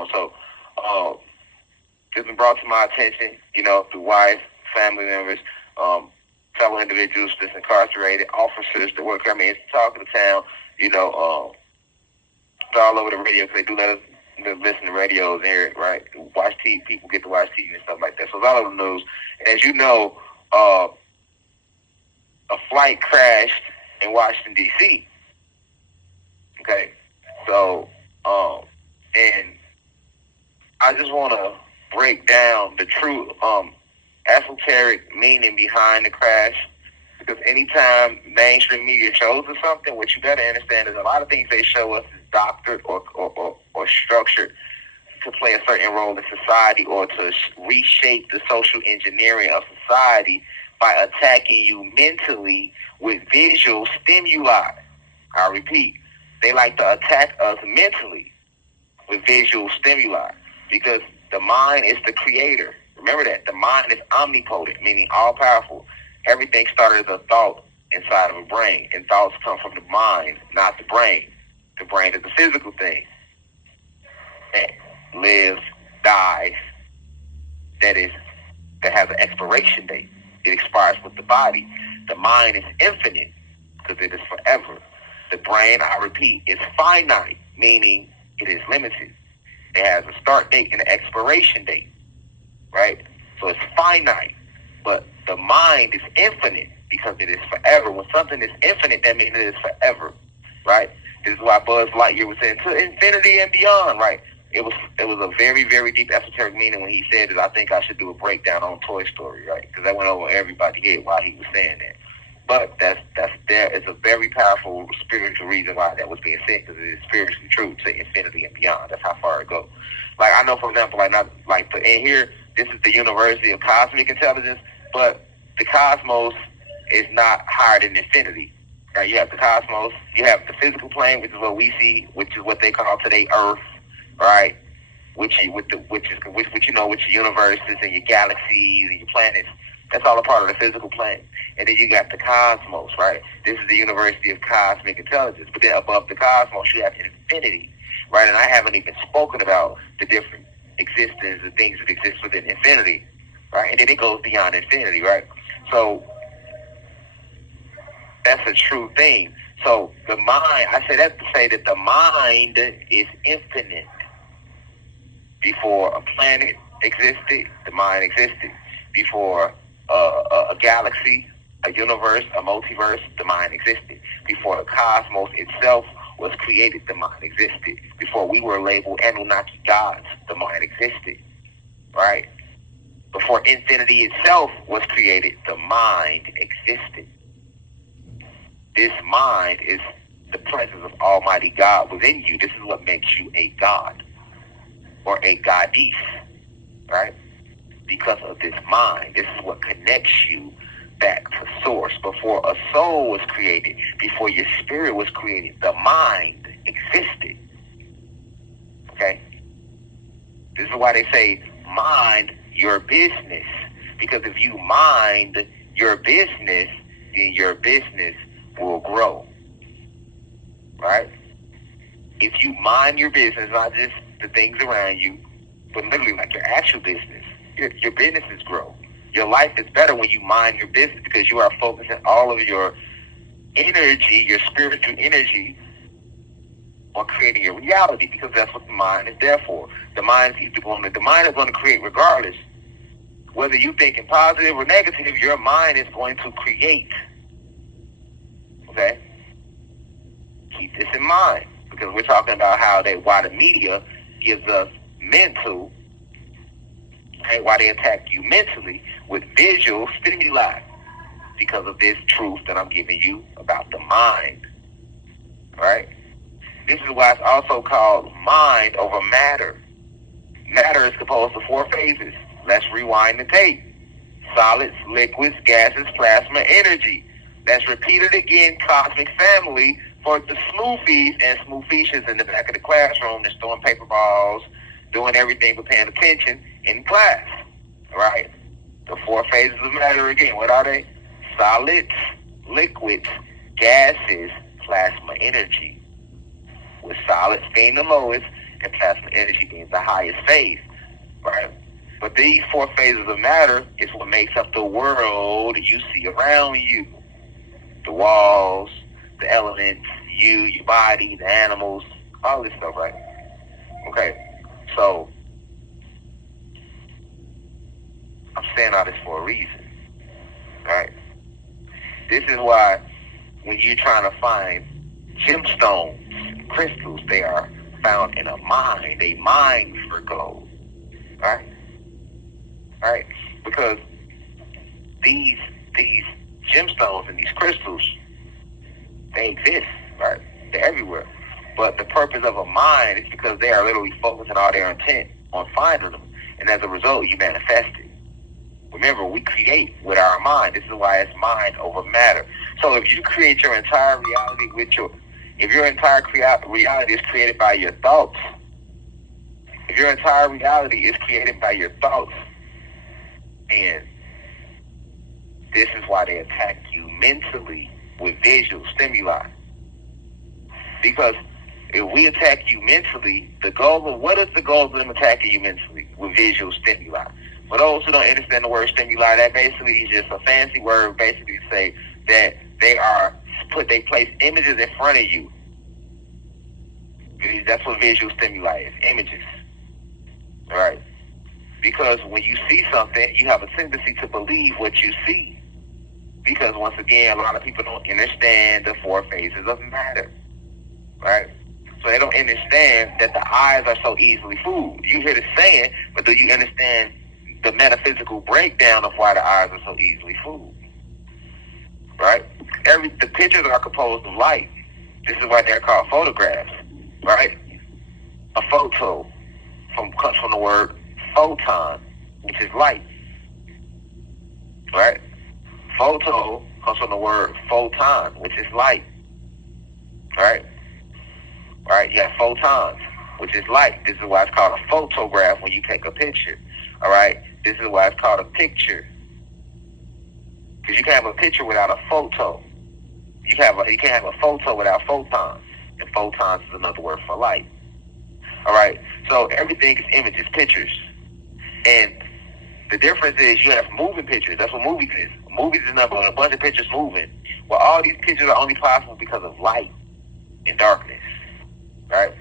on. So, it's been brought to my attention, through wife, family members, fellow individuals that's incarcerated, officers that work. I mean, it's the talk of the town. It's all over the radio because they do let us listen to radios and hear it, right? Watch TV, people get to watch TV and stuff like that. So it's all over the news. And as you know, a flight crashed in Washington, D.C. Okay? So, and I just want to break down the true esoteric meaning behind the crash, because anytime mainstream media shows us something, what you got to understand is a lot of things they show us is doctored or structured to play a certain role in society or to reshape the social engineering of society by attacking you mentally with visual stimuli. I repeat, they like to attack us mentally with visual stimuli because the mind is the creator. Remember that. The mind is omnipotent, meaning all-powerful. Everything started as a thought inside of a brain, and thoughts come from the mind, not the brain. The brain is the physical thing that lives, dies, that has an expiration date. It expires with the body. The mind is infinite because it is forever. The brain, I repeat, is finite, meaning it is limited. It has a start date and an expiration date, right? So it's finite, but the mind is infinite because it is forever. When something is infinite, that means it is forever, right? This is why Buzz Lightyear was saying to infinity and beyond, right? It was a very, very deep esoteric meaning when he said that. I think I should do a breakdown on Toy Story, right? Because that went over everybody's head while he was saying that. But that's there. It's a very powerful spiritual reason why that was being said, because it is spiritually true to infinity and beyond. That's how far it goes. Like I know, for example, in here, this is the University of Cosmic Intelligence, but the cosmos is not higher than infinity. Right? You have the cosmos, you have the physical plane, which is what we see, which is what they call today Earth, right? Which your universes and your galaxies and your planets. That's all a part of the physical plane. And then you got the cosmos, right? This is the University of Cosmic Intelligence. But then above the cosmos, you have infinity, right? And I haven't even spoken about the different existence and things that exist within infinity, right? And then it goes beyond infinity, right? So that's a true thing. So the mind, I say that to say that the mind is infinite. Before a planet existed, the mind existed. Before a galaxy, a universe, a multiverse, the mind existed. Before the cosmos itself was created, the mind existed. Before we were labeled Anunnaki gods, the mind existed, right? Before infinity itself was created, the mind existed. This mind is the presence of Almighty God within you. This is what makes you a god or a goddess, right? Because of this mind. This is what connects you back to source. Before a soul was created, before your spirit was created, the mind existed. Okay? This is why they say, mind your business. Because if you mind your business, then your business will grow. Right? If you mind your business, not just the things around you, but literally like your actual business, your businesses grow. Your life is better when you mind your business because you are focusing all of your energy, your spiritual energy, on creating your reality, because that's what the mind is there for. The mind is going to create regardless. Whether you thinking positive or negative, your mind is going to create. Okay? Keep this in mind, because we're talking about why the media gives us mental, okay, why they attack you mentally with visual stimuli, because of this truth that I'm giving you about the mind, right? This is why it's also called mind over matter. Matter is composed of 4 phases. Let's rewind the tape. Solids, liquids, gases, plasma, energy. Let's repeat it again, cosmic family, for the smoothies and smoothicious in the back of the classroom that's throwing paper balls, doing everything but paying attention in class, right? The 4 phases of matter again, what are they? Solids, liquids, gases, plasma, energy. With solids being the lowest and plasma energy being the highest phase, right? But these 4 phases of matter is what makes up the world you see around you. The walls, the elements, you, your body, the animals, all this stuff, right? Okay, so I'm saying all this for a reason, right? This is why when you're trying to find gemstones, crystals, they are found in a mine. They mine for gold, right? Right? Because these gemstones and these crystals, they exist, right? They're everywhere. But the purpose of a mine is because they are literally focusing all their intent on finding them. And as a result, you manifest it. Remember, we create with our mind. This is why it's mind over matter. So if you create your entire reality if your entire reality is created by your thoughts, if your entire reality is created by your thoughts, and this is why they attack you mentally with visual stimuli. Because if we attack you mentally, what is the goal of them attacking you mentally with visual stimuli? For those who don't understand the word stimuli, that basically is just a fancy word basically to say that they place images in front of you. That's what visual stimuli is, images. All right? Because when you see something, you have a tendency to believe what you see. Because once again, a lot of people don't understand the 4 phases of matter. Right? So they don't understand that the eyes are so easily fooled. You hear the saying, but do you understand the metaphysical breakdown of why the eyes are so easily fooled? Right? The pictures are composed of light. This is why they're called photographs. Right? A photo comes from the word photon, which is light. Right? Photo comes from the word photon, which is light. Right? Right? You have photons, which is light. This is why it's called a photograph when you take a picture. All right? This is why it's called a picture. Because you can't have a picture without a photo. You can't have a photo without photons. And photons is another word for light. All right? So everything is images, pictures. And the difference is you have moving pictures. That's what movies is. Movies is nothing but a bunch of pictures moving. Well, all these pictures are only possible because of light and darkness. Right?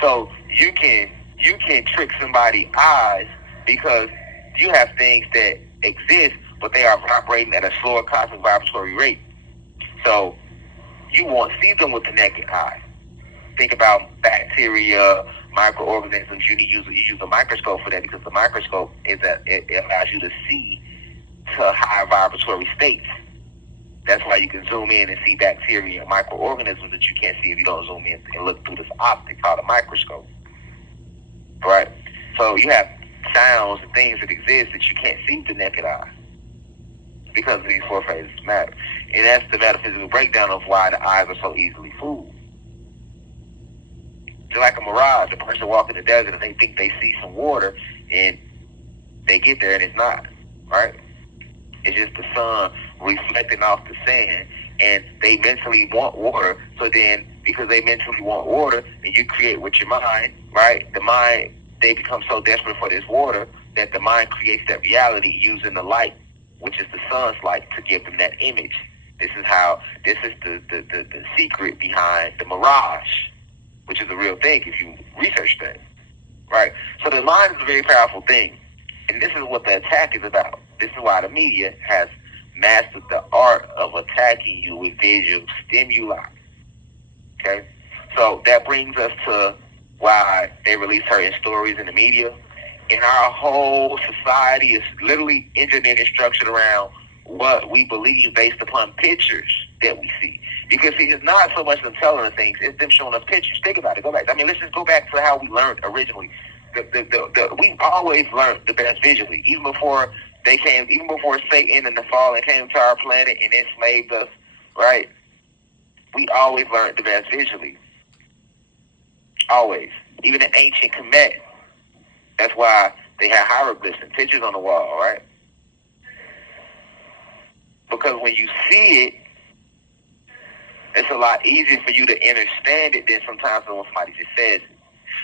So you can trick somebody's eyes because you have things that exist, but they are vibrating at a slower cosmic vibratory rate. So you won't see them with the naked eye. Think about bacteria, microorganisms. You use a microscope for that because the microscope it allows you to see to high vibratory states. That's why you can zoom in and see bacteria and microorganisms that you can't see if you don't zoom in and look through this optic called a microscope. Right? So you have sounds and things that exist that you can't see with the naked eye because of these 4 phases of matter. And that's the metaphysical breakdown of why the eyes are so easily fooled. Just like a mirage, a person walking the desert and they think they see some water and they get there and it's not. Right? It's just the sun reflecting off the sand, and they mentally want water. So then, because they mentally want water, and you create with your mind, right? The mind, they become so desperate for this water that the mind creates that reality using the light, which is the sun's light, to give them that image. This is the secret behind the mirage, which is a real thing if you research that, right? So the mind is a very powerful thing, and this is what the attack is about. This is why the media has mastered the art of attacking you with visual stimuli. Okay? So that brings us to why they release certain stories in the media. And our whole society is literally engineered and structured around what we believe based upon pictures that we see. Because see, it's not so much them telling us things, it's them showing us pictures. Think about it. Go back. I mean, let's just go back to how we learned originally. We've always learned the best visually, even before Satan and the fallen came to our planet and enslaved us, right? We always learned the best visually. Always. Even in ancient Kemet, that's why they had hieroglyphs and pictures on the wall, right? Because when you see it, it's a lot easier for you to understand it than sometimes when somebody just says it.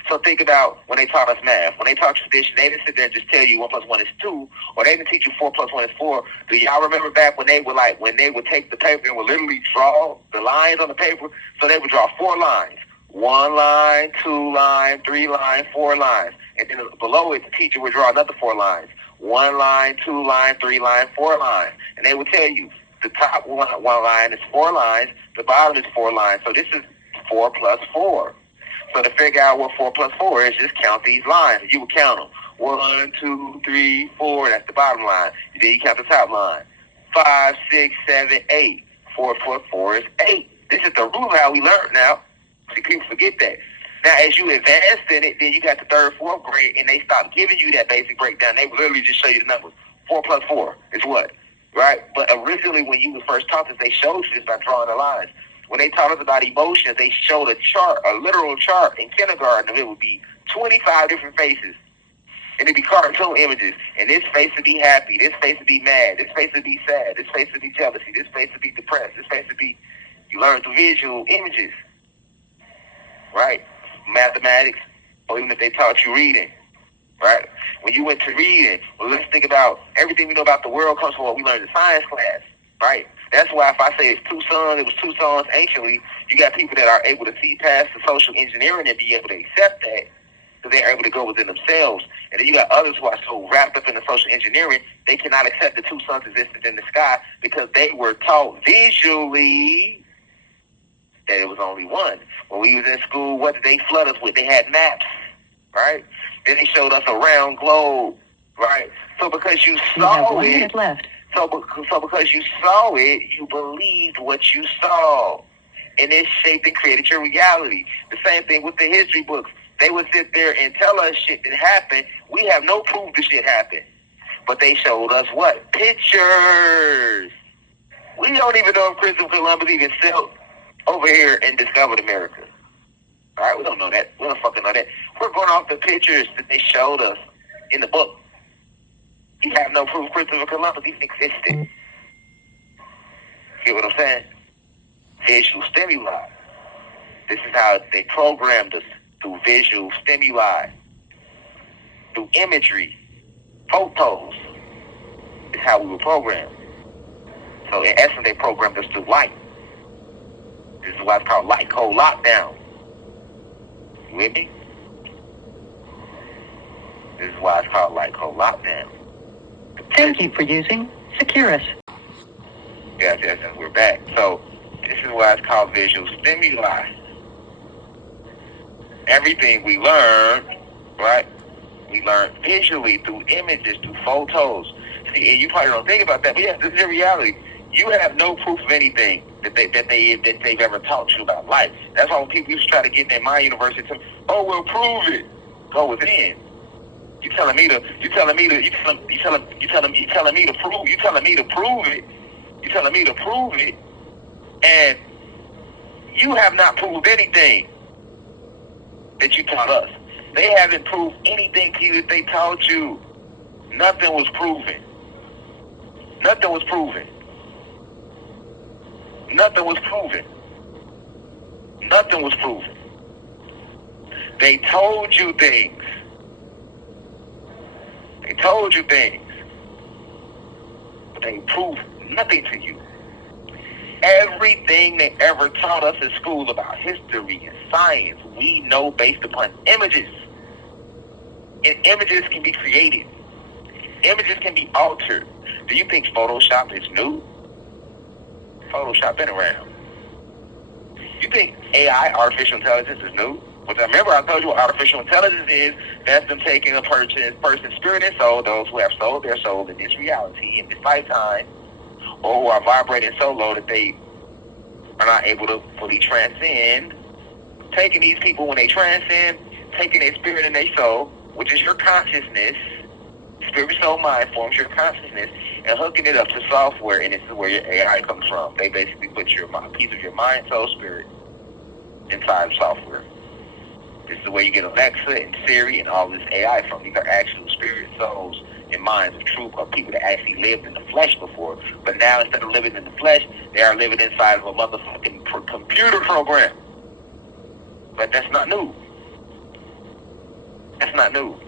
So think about when they taught us math. When they taught you addition, they didn't sit there and just tell you 1 plus 1 is 2, or they didn't teach you 4 plus 1 is 4. Do y'all remember back when they would take the paper and would literally draw the lines on the paper? So they would draw 4 lines. 1 line, 2 line, 3 line, 4 lines. And then below it, the teacher would draw another 4 lines. 1 line, 2 line, 3 line, 4 lines. And they would tell you the top one line is 4 lines, the bottom is 4 lines. So this is 4 plus 4. So to figure out what 4 plus 4 is, just count these lines. You would count them. 1, 2, 3, 4. That's the bottom line. Then you count the top line. 5, 6, 7, 8. 4 plus 4 is 8. This is the rule of how we learn now. See, people forget that. Now, as you advance in it, then you got the 3rd, 4th grade, and they stop giving you that basic breakdown. They literally just show you the numbers. 4 plus 4 is what? Right? But originally, when you were first taught this, they showed you this by drawing the lines. When they taught us about emotions, they showed a chart, a literal chart in kindergarten, and it would be 25 different faces. And it'd be cartoon images. And this face would be happy, this face would be mad, this face would be sad, this face would be jealousy, this face would be depressed, this face would be... You learn through visual images. Right? Mathematics, or even if they taught you reading. Right? When you went to reading, well, let's think about everything we know about the world comes from what we learned in science class. Right? That's why if I say it was two sons anciently, you got people that are able to see past the social engineering and be able to accept that, because they're able to go within themselves. And then you got others who are so wrapped up in the social engineering, they cannot accept the 2 suns existed in the sky because they were taught visually that it was only one. When we was in school, what did they flood us with? They had maps, right? Then they showed us a round globe, right? So because you saw it, 1 minute left. So because you saw it, you believed what you saw. And it shaped and created your reality. The same thing with the history books. They would sit there and tell us shit that happened. We have no proof the shit happened. But they showed us what? Pictures. We don't even know if Christopher Columbus even sailed over here and discovered America. All right, we don't know that. We don't fucking know that. We're going off the pictures that they showed us in the book. You have no proof Christopher Columbus even existed. Get what I'm saying? Visual stimuli. This is how they programmed us, through visual stimuli, through imagery, photos. Is how we were programmed. So in essence, they programmed us through light. This is why it's called light code lockdown. You with me? This is why it's called light code lockdown. Thank you for using Securus. Yes, and we're back. So this is why it's called visual stimuli. Everything we learn, right? We learn visually through images, through photos. See, and you probably don't think about that, but yeah, this is the reality. You have no proof of anything that they've ever taught you about life. That's why when people used to try to get in their mind universe, they tell me, "Oh, well, prove it." Go within. You telling me to prove it. You telling me to prove it, and you have not proved anything that you taught us. They haven't proved anything to you that they taught you. Nothing was proven. Nothing was proven. Nothing was proven. Nothing was proven. They told you things. They told you things. But they proved nothing to you. Everything they ever taught us in school about history and science, we know based upon images. And images can be created. Images can be altered. Do you think Photoshop is new? Photoshop been around. You think AI, artificial intelligence, is new? But remember, I told you what artificial intelligence is. That's them taking a person's spirit and soul, those who have sold their soul in this reality, in this lifetime, or who are vibrating so low that they are not able to fully transcend. Taking these people, when they transcend, taking their spirit and their soul, which is your consciousness, spirit, soul, mind forms your consciousness, and hooking it up to software, and this is where your AI comes from. They basically put your piece of your mind, soul, spirit inside of software. This is where you get Alexa and Siri and all this AI from. These are actual spirit, souls, and minds of truth of people that actually lived in the flesh before. But now, instead of living in the flesh, they are living inside of a motherfucking computer program. But that's not new. That's not new.